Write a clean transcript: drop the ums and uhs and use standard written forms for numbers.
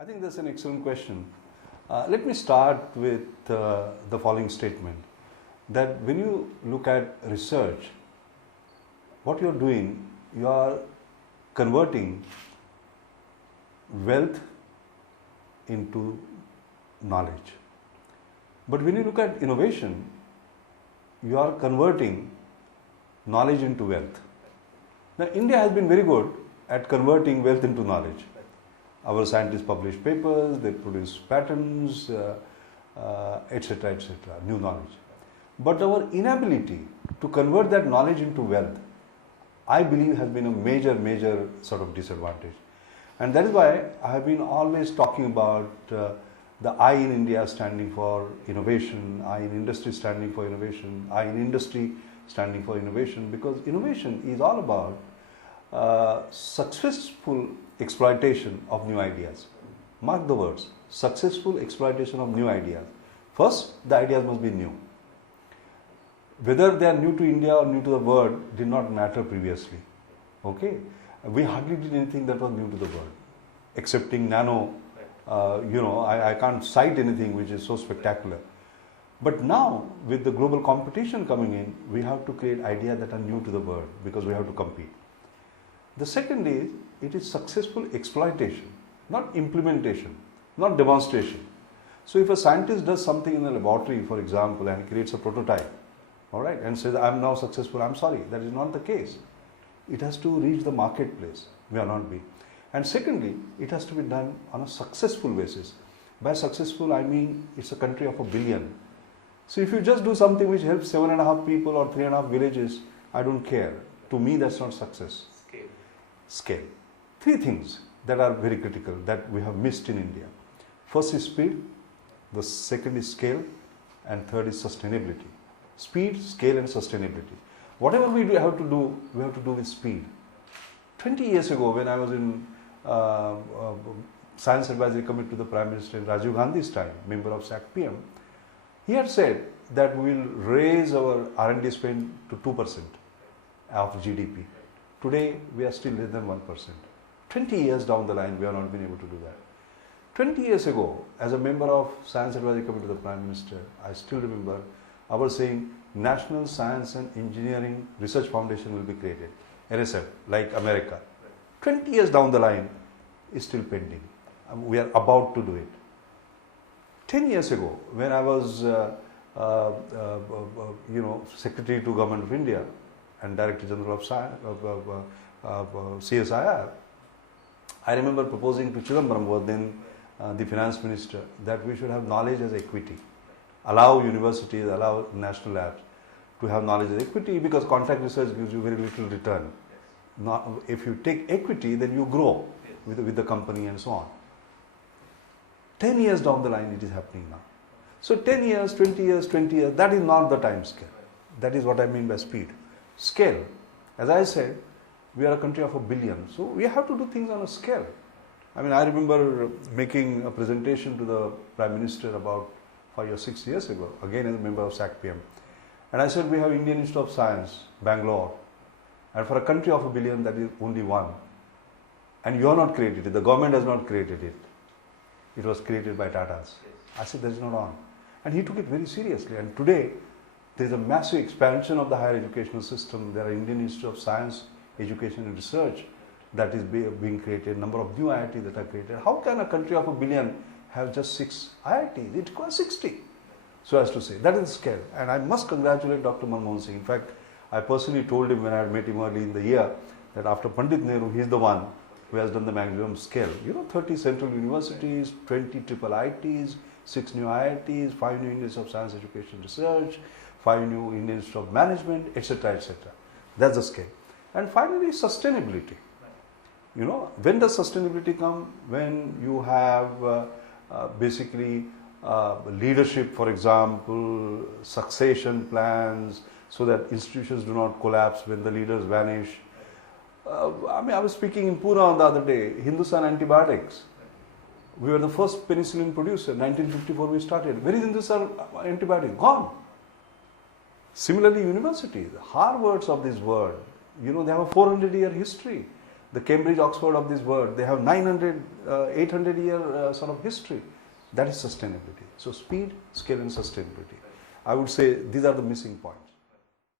I think that's an excellent question. Let me start with the following statement, that when you look at research, what you're doing, you are converting wealth into knowledge. But when you look at innovation, you are converting knowledge into wealth. Now, India has been very good at converting wealth into knowledge. Our scientists publish papers, they produce patents, etc., etc., new knowledge. But our inability to convert that knowledge into wealth, I believe, has been a major sort of disadvantage. And that is why I have been always talking about the I in India standing for innovation, I in industry standing for innovation, I in industry standing for innovation, because innovation is all about successful exploitation of new ideas. Mark the words, successful exploitation of new ideas. First, the ideas must be new. Whether they are new to India or new to the world did not matter previously. Okay, we hardly did anything that was new to the world, excepting nano. I can't cite anything which is so spectacular. But now, with the global competition coming in, we have to create ideas that are new to the world because we have to compete. The second is, it is successful exploitation, not implementation, not demonstration. So if a scientist does something in a laboratory, for example, and creates a prototype, all right, and says, I'm now successful, I'm sorry, that is not the case. It has to reach the marketplace, may or not be. And secondly, it has to be done on a successful basis. By successful, I mean it's a country of 1 billion. So if you just do something which helps 7.5 people or 3.5 villages, I don't care. To me, that's not success. Scale. 3 things that are very critical that we have missed in India. First is speed, the second is scale, and third is sustainability. Speed, scale, and sustainability. Whatever we have to do with speed. 20 years ago, when I was in Science Advisory Committee to the Prime Minister in Rajiv Gandhi's time, member of SAC-PM, he had said that we will raise our R&D spend to 2% of GDP. Today, we are still less than 1%. 20 years down the line, we have not been able to do that. 20 years ago, as a member of Science Advisory Committee to the Prime Minister, I still remember our saying National Science and Engineering Research Foundation will be created, NSF, like America. 20 years down the line, is still pending. We are about to do it. 10 years ago, when I was Secretary to Government of India and Director General of CSIR, I remember proposing to Chidambaram, who was then the Finance Minister, that we should have knowledge as equity. Allow universities, allow national labs to have knowledge as equity, because contract research gives you very little return. Now, if you take equity, then you grow with the company and so on. 10 years down the line, it is happening now. So 10 years, 20 years, 20 years, that is not the time scale. That is what I mean by speed. Scale. As I said, we are a country of 1 billion. So we have to do things on a scale. I mean, I remember making a presentation to the Prime Minister about 5 or 6 years ago, again as a member of SAC-PM. And I said, we have Indian Institute of Science, Bangalore. And for a country of 1 billion, that is only one. And you are not created it. The government has not created it. It was created by Tatas. I said, that is not on. And he took it very seriously. And today, there is a massive expansion of the higher educational system. There are Indian Institute of Science, Education and Research that is being created, number of new IITs that are created. How can a country of 1 billion have just 6 IITs? It requires 60. So as to say, that is the scale. And I must congratulate Dr. Manmohan Singh. In fact, I personally told him when I had met him early in the year that after Pandit Nehru, he is the one who has done the maximum scale. 30 central universities, 20 triple IITs, 6 new IITs, 5 new Institutes of Science, Education, Research, 5 new Indian Institute of Management, etc., etc. That's the scale. And finally, sustainability. When does sustainability come? When you have basically leadership, for example, succession plans, so that institutions do not collapse when the leaders vanish. I was speaking in Pune on the other day, Hindustan Antibiotics. We were the first penicillin producer. 1954 we started. Where is Hindustan Antibiotics? Gone. Similarly, universities, Harvards of this world, they have a 400-year history. the Cambridge, Oxford of this world, they have 900, 800 year sort of history. That is sustainability. So speed, scale and sustainability. I would say these are the missing points.